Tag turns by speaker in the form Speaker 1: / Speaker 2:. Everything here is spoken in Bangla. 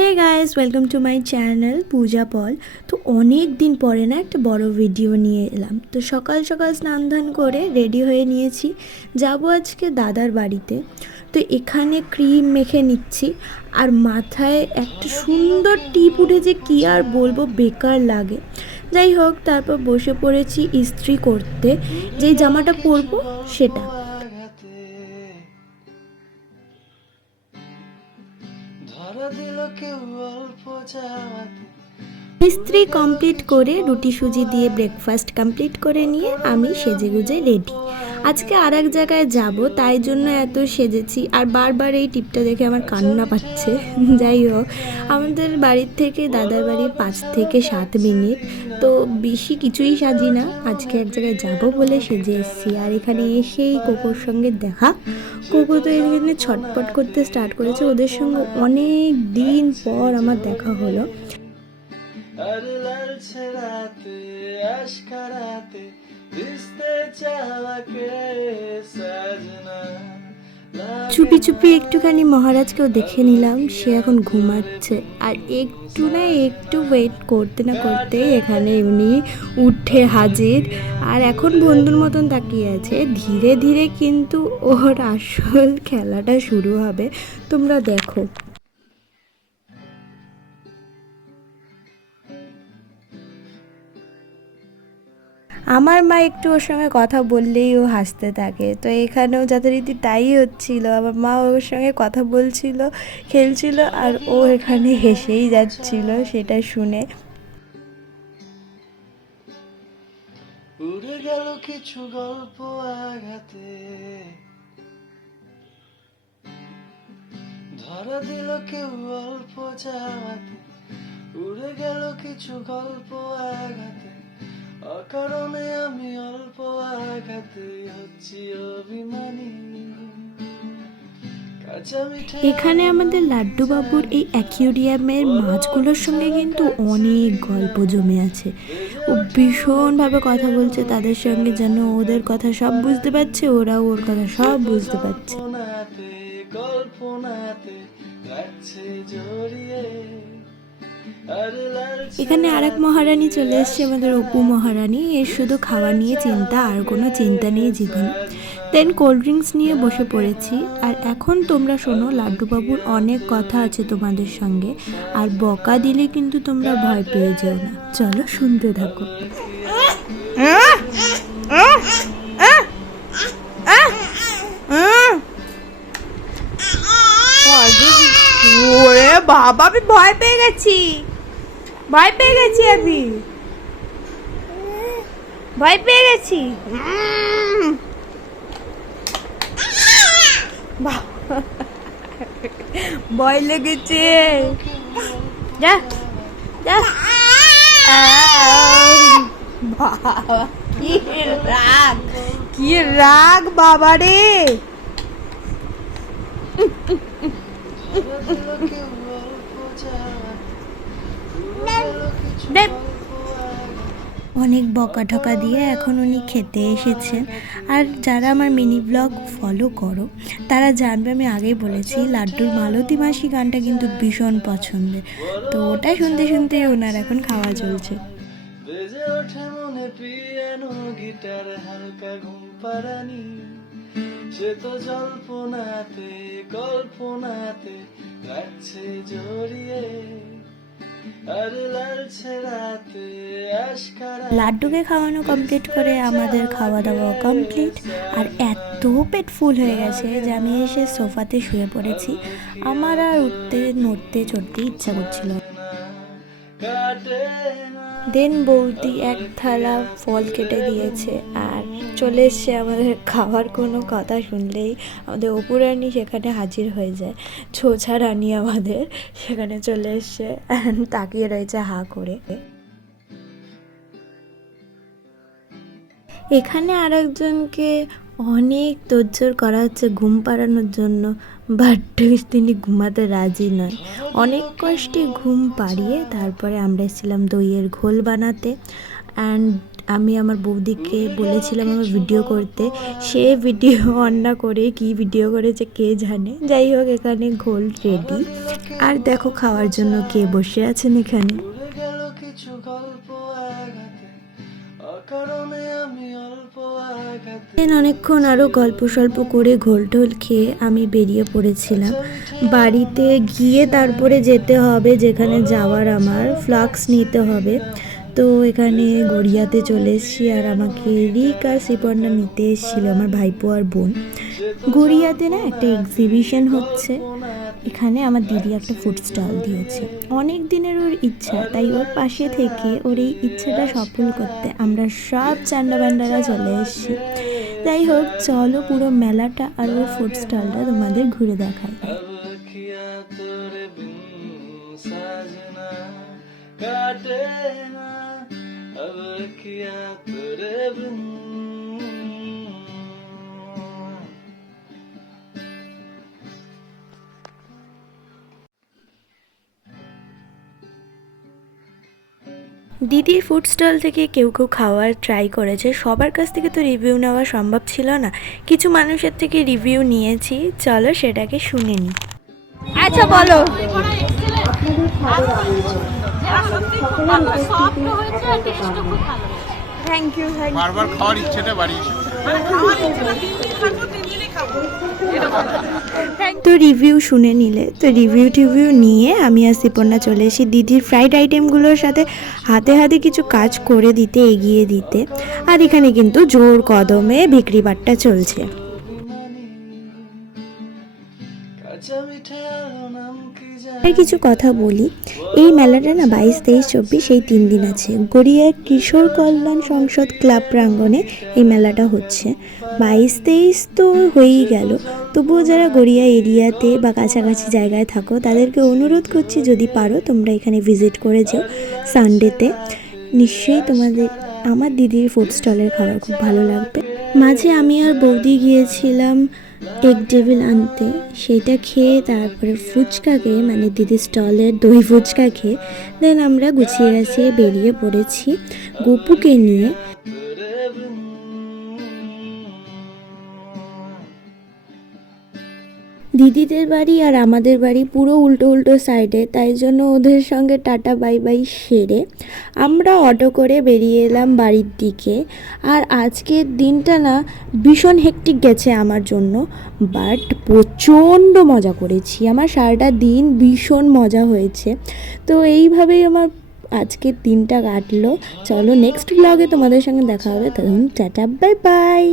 Speaker 1: Hey guys welcome to my channel Puja Paul তো অনেক দিন পরে না একটা বড় ভিডিও নিয়ে এলাম। তো সকাল সকাল স্নান ধান করে রেডি হয়ে নিয়েছি। যাব আজকে দাদার বাড়িতে। তো এখানে ক্রিম মেখে নিচ্ছি। আর মাথায় একটা সুন্দর টিপ উঠেছে, কি আর বলব, বেকার লাগে। যাই হোক, তারপর বসে পড়েছি ইস্ত্রি করতে। যেই জামাটা পরবো, সেটা। মিস্ত্রি কমপ্লিট করে রুটি সুজি দিয়ে ব্রেকফাস্ট কমপ্লিট করে নিয়ে আমি সেজে গুজে রেডি আজকে আর এক জায়গায় যাব, তাই জন্য এত সেজেছি। আর বারবার এই টিপটা দেখে আমার কান্না পাচ্ছে। যাই হোক, আমাদের বাড়ির থেকে, দাদার বাড়ি পাঁচ থেকে সাত মিনিট। তো বেশি কিছুই সাজি না। আজকে এক জায়গায় যাব বলে সেজে এসেছি। আর এখানে এসেই কোকোর সঙ্গে দেখা। কোকো তো এখানে ছটপট করতে স্টার্ট করেছে। ওদের সঙ্গে অনেক দিন পর আমার দেখা হলো।
Speaker 2: আর
Speaker 1: চুপি চুপি একটুখানি মহারাজকেও দেখে নিলাম, সে এখন ঘুমাচ্ছে। আর একটু না একটু ওয়েট করতে না করতে এখানে এমনি উঠে হাজির। আর এখন বন্ধুর মতন তাকিয়ে আছে। ধীরে ধীরে কিন্তু ওর আসল খেলাটা শুরু হবে। তোমরা দেখো। আমার মা একটু ওর সঙ্গে কথা বললেই ও হাসতে থাকে। তো এখানেও যথারীতি তাই হচ্ছিল। আমার মা ওর সঙ্গে কথা বলছিল, খেলছিল আর ও এখানে হেসেই যাচ্ছিল সেটা শুনে।
Speaker 2: উড়ে গেল কিছু গল্প আঘাতে। ধরা দিল কেউ অল্প যাওয়াতে উড়ে গেল কিছু গল্প আঘাতে। অকারণে আমি অল্প আঘাতে হচ্ছি অভিমানী।
Speaker 1: এখানে আমাদের লাড্ডু বাবুর এই অ্যাকিউরিয়ামের মাছগুলোর সঙ্গে কিন্তু অনেক গল্প জমে আছে। ও ভীষণভাবে কথা বলছে তাদের সঙ্গে যেন ওদের কথা সব বুঝতে পারছে ওরাও ওর কথা সব বুঝতে পারছে। এখানে আর এক মহারানী চলে এসছে, আমাদের অপু মহারানী। এর শুধু খাওয়া নিয়ে চিন্তা, আর কোনো চিন্তা নেই জীবনে। দেন কোল্ড ড্রিঙ্কস নিয়ে বসে পড়েছি। আর এখন তোমরা শোনো, লাড্ডুবাবুর অনেক কথা আছে তোমাদের সঙ্গে। আর বকা দিলে কিন্তু তোমরা ভয় পেয়ে যাও না। চলো শুনতে থাকো।
Speaker 3: ওরে বাবা, আমি ভয় পেয়ে গেছি। ভয় পেয়ে গেছি আমি। ভয় পেয়ে গেছি। ভয় লেগেছে। যা যা। বাবা, কি রাগ কি রাগ বাবা রে
Speaker 2: ধরা দিল কেউ অল্প যাওয়াতে উড়ে গেল কিছু
Speaker 1: দেখ।
Speaker 2: গল্প
Speaker 1: অনেক বকা ঠকা দিয়ে এখন উনি খেতে এসেছেন আর যারা আমার মিনি ব্লগ ফলো করো, তারা জানবে আমি আগেই বলেছি, লাড্ডুর মালতী মাসি গানটা কিন্তু ভীষণ পছন্দের। তো ওটা শুনতে শুনতে ওনার এখন খাওয়া চলছে।
Speaker 2: গিটার, হালকা ঘুম সে তো জল্পনাতে কল্পনাতে জড়িয়ে।
Speaker 1: লাড্ডুকে খাওয়ানো কমপ্লিট করে আমাদের খাওয়া দাওয়া কমপ্লিট আর এত পেট ফুল হয়ে গেছে যে আমি এসে সোফাতে শুয়ে পড়েছি। আমার আর উঠতে নড়তে চড়তে ইচ্ছা করছিল না। দেন বৌদি এক থালা ফল কেটে দিয়েছে আর চলে এসছে আমাদের খাওয়ার কোনো কথা শুনলেই আমাদের অপুরানি সেখানে হাজির হয়ে যায়, ছোছা রানী আমাদের সেখানে চলে এসছে তাকিয়ে রয়েছে হা করে। এখানে আর একজনকে অনেক তোড়জোড় করা হচ্ছে ঘুম পাড়ানোর জন্য। বাট তিনি ঘুমাতে রাজি নয়। অনেক কষ্টে ঘুম পাড়িয়ে তারপরে আমরা এসেছিলাম দইয়ের ঘোল বানাতে। অ্যান্ড আমি আমার বৌদিকে বলেছিলাম আমার ভিডিও করতে। সে ভিডিও অন না করে, কি ভিডিও করেছে কে জানে। যাই হোক, এখানে ঘোল রেডি আর দেখো, খাওয়ার জন্য কে বসে আছেন এখানে? দেন অনেকক্ষণ আরও গল্প সল্প করে ঘোল টোল খেয়ে আমি বেরিয়ে পড়েছিলাম। বাড়িতে গিয়ে তারপরে যেতে হবে, যেখানে যাওয়ার আমার ফ্লাক্স নিতে হবে। তো এখানে গড়িয়াতে চলে এসেছি আর আমাকে রিক আর সিপর্ণা নিতে এসেছিল, আমার ভাইপো আর বোন। গড়িয়াতে না একটা এক্সিবিশন হচ্ছে এখানে আমার দিদি একটা ফুড স্টল দিয়েছে অনেক দিনের ওর ইচ্ছা তাই ওর পাশে থেকে ওর এই ইচ্ছাটা সফল করতে আমরা সব চান্ডা বান্ডারা চলে এসেছি যাই হোক চলো পুরো মেলাটা আর ওর ফুড স্টলটা তোমাদের ঘুরে দেখাই
Speaker 2: अब किया तेरे बिन साजना काटे ना अब किया तेरे बिन
Speaker 1: দিদির ফুড স্টল থেকে কেউ কেউ খাওয়ার ট্রাই করেছে। সবার কাছ থেকে তো রিভিউ নেওয়া সম্ভব ছিল না। কিছু মানুষের থেকে রিভিউ নিয়েছি। চলো সেটাকে শুনে নিই
Speaker 3: আচ্ছা বলো। থ্যাংক ইউ
Speaker 4: বারবার খাওয়ার ইচ্ছেটা বাড়িয়েছে
Speaker 1: তো রিভিউ শুনে নিলে। তো রিভিউ টিভিউ নিয়ে আমি আর সিপন্না চলে এসেছি দিদির ফ্রাইড আইটেমগুলোর সাথে হাতে হাতে কিছু কাজ করে দিতে, এগিয়ে দিতে। আর এখানে কিন্তু জোর কদমে বিক্রি বাট্টা চলছে। কিছু কথা বলি। এই মেলাটা না বাইশ, তেইশ, চব্বিশ, এই তিন দিন আছে। গড়িয়া কিশোর কল্যাণ সংসদ ক্লাব প্রাঙ্গণে এই মেলাটা হচ্ছে। বাইশ, তেইশ তো হয়েই গেল। তবুও যারা গড়িয়া এরিয়াতে বা কাছাকাছি জায়গায় থাকো, তাদেরকে অনুরোধ করছি, যদি পারো তোমরা এখানে ভিজিট করে যেও সানডেতে। নিশ্চয়ই তোমাদের, আমার দিদির ফুড স্টলের খাবার খুব ভালো লাগবে। মাঝে আমি আর বৌদি গিয়েছিলাম এগ টেবিল আনতে, সেটা খেয়ে তারপরে ফুচকা খেয়ে মানে দিদির স্টলের দই ফুচকা খেয়ে দেন আমরা গুছিয়ে গাছিয়ে বেরিয়ে পড়েছি। গপুকে নিয়ে দিদিদের বাড়ি আর আমাদের বাড়ি পুরো উল্টো উল্টো সাইডে তাই জন্য ওদের সঙ্গে টাটা, বাই বাই সেরে আমরা অটো করে বেরিয়ে এলাম বাড়ির দিকে। আর আজকের দিনটা না ভীষণ হেকটিক গেছে আমার জন্য বাট প্রচণ্ড মজা করেছি। আমার সারাটা দিন ভীষণ মজা হয়েছে। তো এইভাবেই আমার আজকের দিনটা কাটলো। চলো নেক্সট ব্লগে তোমাদের সঙ্গে দেখা হবে। তখন টাটা, বাই বাই।